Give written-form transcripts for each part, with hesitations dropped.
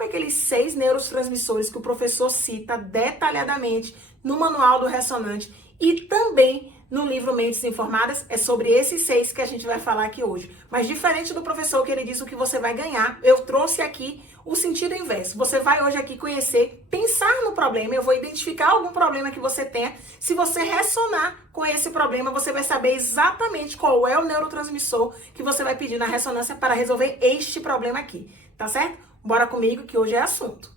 sabe aqueles 6 neurotransmissores que o professor cita detalhadamente no manual do ressonante e também no livro Mentes Informadas? É sobre esses 6 que a gente vai falar aqui hoje. Mas diferente do professor que ele disse o que você vai ganhar, eu trouxe aqui o sentido inverso. Você vai hoje aqui conhecer, pensar no problema, eu vou identificar algum problema que você tenha. Se você ressonar com esse problema, você vai saber exatamente qual é o neurotransmissor que você vai pedir na ressonância para resolver este problema aqui, tá certo? Bora comigo que hoje é assunto.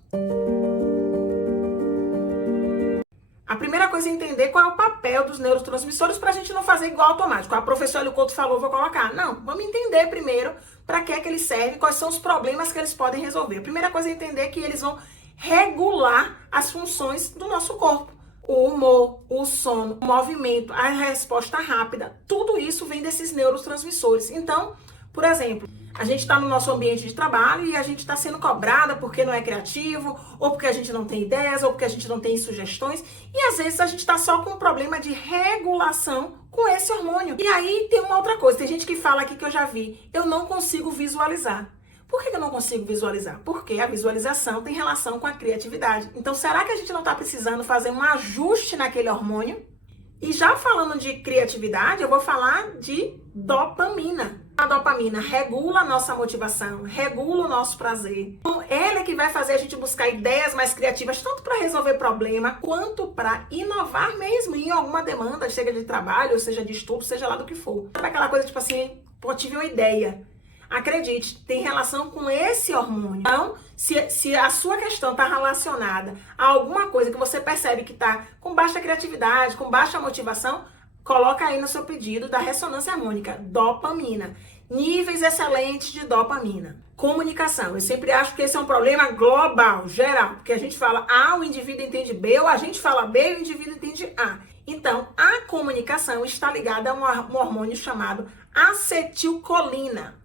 A primeira coisa é entender qual é o papel dos neurotransmissores para a gente não fazer igual automático. A professora Elio Couto falou, vou colocar. Não, vamos entender primeiro para que é que eles servem, quais são os problemas que eles podem resolver. A primeira coisa é entender que eles vão regular as funções do nosso corpo. O humor, o sono, o movimento, a resposta rápida, tudo isso vem desses neurotransmissores. Então, por exemplo, a gente está no nosso ambiente de trabalho e a gente está sendo cobrada porque não é criativo, ou porque a gente não tem ideias, ou porque a gente não tem sugestões. E às vezes a gente está só com um problema de regulação com esse hormônio. E aí tem uma outra coisa, tem gente que fala aqui que eu já vi, eu não consigo visualizar. Por que eu não consigo visualizar? Porque a visualização tem relação com a criatividade. Então será que a gente não está precisando fazer um ajuste naquele hormônio? E já falando de criatividade, eu vou falar de dopamina. A dopamina regula a nossa motivação, regula o nosso prazer. Então, ela é que vai fazer a gente buscar ideias mais criativas, tanto para resolver problema, quanto para inovar mesmo em alguma demanda, seja de trabalho, seja de estudo, seja lá do que for. Sabe aquela coisa tipo assim, pô, tive uma ideia. Acredite, tem relação com esse hormônio. Então, se a sua questão está relacionada a alguma coisa que você percebe que está com baixa criatividade, com baixa motivação, coloca aí no seu pedido da ressonância harmônica, dopamina. Níveis excelentes de dopamina. Comunicação. Eu sempre acho que esse é um problema global, geral. Porque a gente fala A, o indivíduo entende B, ou a gente fala B e o indivíduo entende A. Então, a comunicação está ligada a um hormônio chamado acetilcolina.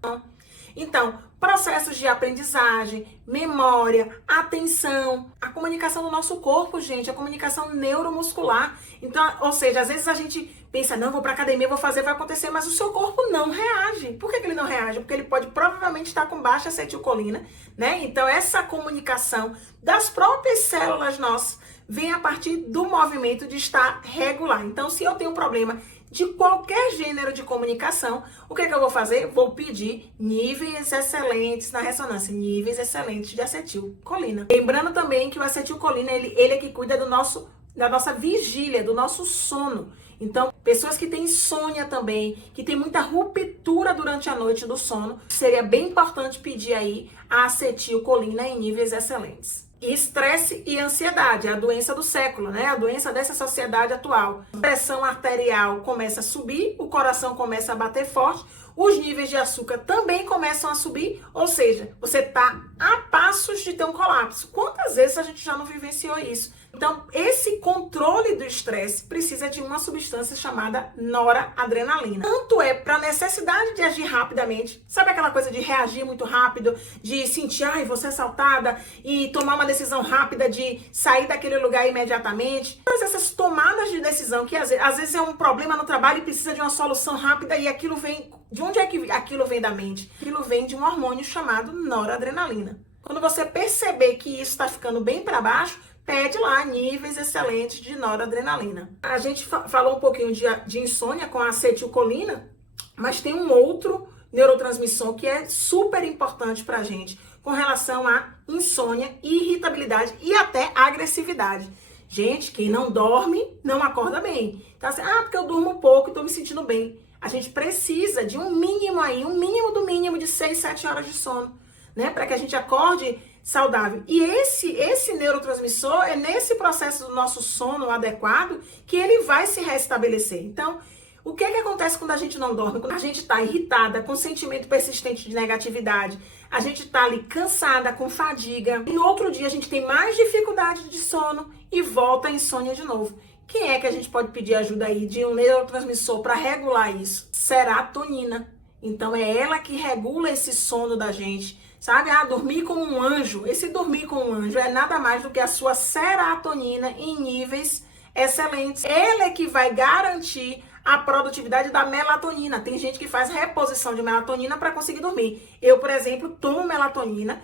Então, processos de aprendizagem, memória, atenção, a comunicação do nosso corpo, gente, a comunicação neuromuscular. Então, ou seja, às vezes a gente pensa, não, vou pra academia, vou fazer, vai acontecer, mas o seu corpo não reage. Por que ele não reage? Porque ele pode provavelmente estar com baixa acetilcolina, né? Então, essa comunicação das próprias células nossas vem a partir do movimento de estar regular. Então, se eu tenho um problema de qualquer gênero de comunicação, o que é que eu vou fazer? Vou pedir níveis excelentes na ressonância, níveis excelentes de acetilcolina. Lembrando também que o acetilcolina, ele é que cuida da nossa vigília, do nosso sono. Então, pessoas que têm insônia também, que tem muita ruptura durante a noite do sono, seria bem importante pedir aí a acetilcolina em níveis excelentes. Estresse e ansiedade, a doença do século, né? A doença dessa sociedade atual. A pressão arterial começa a subir, o coração começa a bater forte, os níveis de açúcar também começam a subir, ou seja, você está a passos de ter um colapso. Quantas vezes a gente já não vivenciou isso? Então, esse controle do estresse precisa de uma substância chamada noradrenalina. Tanto é para a necessidade de agir rapidamente, sabe aquela coisa de reagir muito rápido, de sentir, ai, vou ser assaltada, e tomar uma decisão rápida de sair daquele lugar imediatamente. Todas essas tomadas de decisão que às vezes é um problema no trabalho e precisa de uma solução rápida e aquilo vem... De onde é que aquilo vem da mente? Aquilo vem de um hormônio chamado noradrenalina. Quando você perceber que isso está ficando bem para baixo, pede lá níveis excelentes de noradrenalina. A gente falou um pouquinho de insônia com a acetilcolina, mas tem um outro neurotransmissor que é super importante pra gente com relação a insônia, irritabilidade e até agressividade. Gente, quem não dorme não acorda bem. Então assim, porque eu durmo pouco e tô me sentindo bem. A gente precisa de um mínimo aí, um mínimo do mínimo de 6, 7 horas de sono, né? Para que a gente acorde saudável. E esse neurotransmissor é nesse processo do nosso sono adequado que ele vai se restabelecer. Então, o que acontece quando a gente não dorme? Quando a gente está irritada, com sentimento persistente de negatividade, a gente está ali cansada, com fadiga, e no outro dia a gente tem mais dificuldade de sono e volta a insônia de novo. Quem é que a gente pode pedir ajuda aí de um neurotransmissor para regular isso? Serotonina. Então, é ela que regula esse sono da gente. Sabe? Dormir como um anjo. Esse dormir como um anjo é nada mais do que a sua serotonina em níveis excelentes. Ela é que vai garantir a produtividade da melatonina. Tem gente que faz reposição de melatonina para conseguir dormir. Eu, por exemplo, tomo melatonina.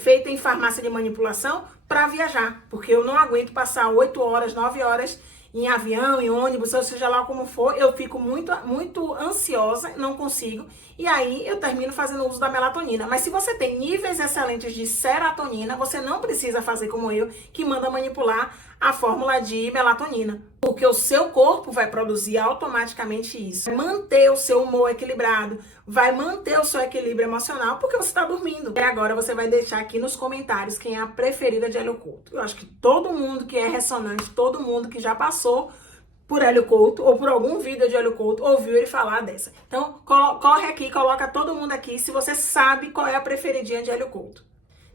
feita em farmácia de manipulação para viajar, porque eu não aguento passar 8 horas, 9 horas em avião, em ônibus, ou seja lá como for, eu fico muito ansiosa, não consigo, e aí eu termino fazendo uso da melatonina. Mas se você tem níveis excelentes de serotonina, você não precisa fazer como eu, que manda manipular a fórmula de melatonina, porque o seu corpo vai produzir automaticamente isso. Vai manter o seu humor equilibrado, vai manter o seu equilíbrio emocional, porque você está dormindo. E agora você vai deixar aqui nos comentários quem é a preferida de Hélio Couto. Eu acho que todo mundo que é ressonante, todo mundo que já passou por Hélio Couto ou por algum vídeo de Hélio Couto ouviu ele falar dessa. Então, corre aqui, coloca todo mundo aqui se você sabe qual é a preferidinha de Hélio Couto.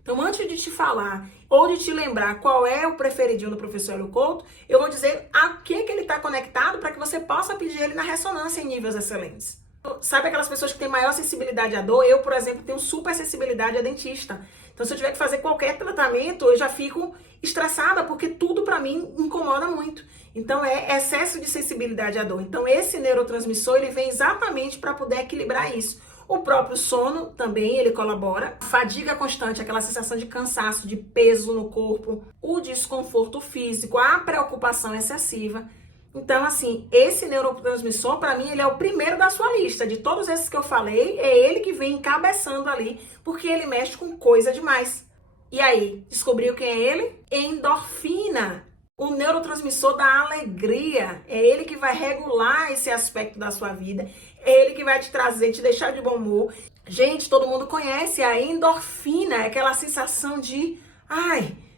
Então, antes de te falar ou de te lembrar qual é o preferidinho do professor Hélio Couto, eu vou dizer a que ele está conectado para que você possa pedir ele na ressonância em níveis excelentes. Sabe aquelas pessoas que têm maior sensibilidade à dor? Eu, por exemplo, tenho super sensibilidade a dentista. Então, se eu tiver que fazer qualquer tratamento, eu já fico estressada, porque tudo para mim incomoda muito. Então, é excesso de sensibilidade à dor. Então, esse neurotransmissor, ele vem exatamente para poder equilibrar isso. O próprio sono também, ele colabora. Fadiga constante, aquela sensação de cansaço, de peso no corpo, o desconforto físico, a preocupação excessiva. Então, assim, esse neurotransmissor, para mim, ele é o primeiro da sua lista. De todos esses que eu falei, é ele que vem encabeçando ali, porque ele mexe com coisa demais. E aí, descobriu quem é ele? Endorfina, o neurotransmissor da alegria. É ele que vai regular esse aspecto da sua vida. É ele que vai te trazer, te deixar de bom humor. Gente, todo mundo conhece a endorfina, é aquela sensação de...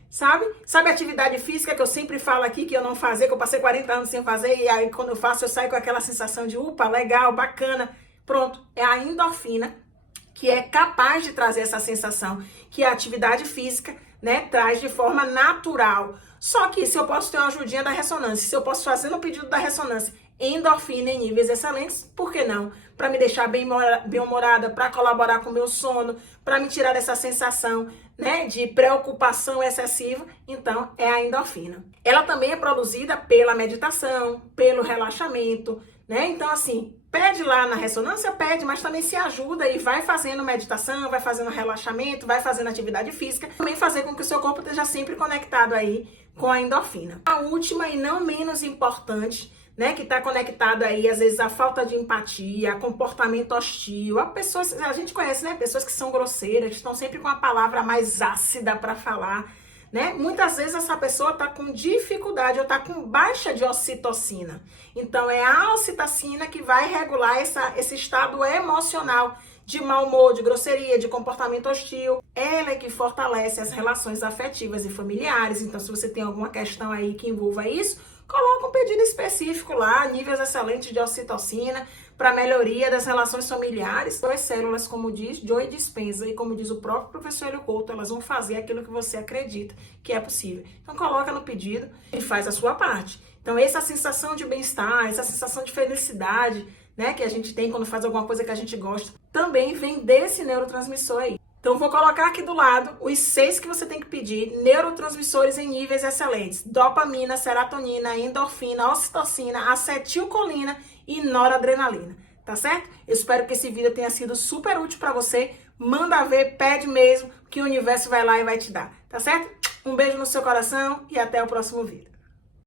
Sabe a atividade física que eu sempre falo aqui, que eu não fazia, que eu passei 40 anos sem fazer, e aí quando eu faço eu saio com aquela sensação de upa, legal, bacana. Pronto, é a endorfina que é capaz de trazer essa sensação que a atividade física, né, traz de forma natural. Só que se eu posso ter uma ajudinha da ressonância, se eu posso fazer no pedido da ressonância endorfina em níveis excelentes, por que não? Para me deixar bem-humorada, para colaborar com o meu sono, para me tirar dessa sensação, né, de preocupação excessiva, então é a endorfina. Ela também é produzida pela meditação, pelo relaxamento, né? Então, assim, pede lá na ressonância, pede, mas também se ajuda e vai fazendo meditação, vai fazendo relaxamento, vai fazendo atividade física, também fazer com que o seu corpo esteja sempre conectado aí com a endorfina. A última e não menos importante, né, que está conectado aí, às vezes, a falta de empatia, a comportamento hostil, a gente conhece, né, pessoas que são grosseiras, que estão sempre com a palavra mais ácida para falar, né? Muitas vezes essa pessoa está com dificuldade ou está com baixa de ocitocina. Então, é a ocitocina que vai regular esse estado emocional de mau humor, de grosseria, de comportamento hostil. Ela é que fortalece as relações afetivas e familiares. Então, se você tem alguma questão aí que envolva isso, coloca um pedido específico lá, níveis excelentes de ocitocina, para melhoria das relações familiares. As células, como diz Joe Dispenza e como diz o próprio professor Hélio Couto, elas vão fazer aquilo que você acredita que é possível. Então, coloca no pedido e faz a sua parte. Então, essa sensação de bem-estar, essa sensação de felicidade, né, que a gente tem quando faz alguma coisa que a gente gosta, também vem desse neurotransmissor aí. Então, vou colocar aqui do lado os 6 que você tem que pedir, neurotransmissores em níveis excelentes. Dopamina, serotonina, endorfina, ocitocina, acetilcolina e noradrenalina, tá certo? Eu espero que esse vídeo tenha sido super útil para você. Manda ver, pede mesmo, que o universo vai lá e vai te dar, tá certo? Um beijo no seu coração e até o próximo vídeo.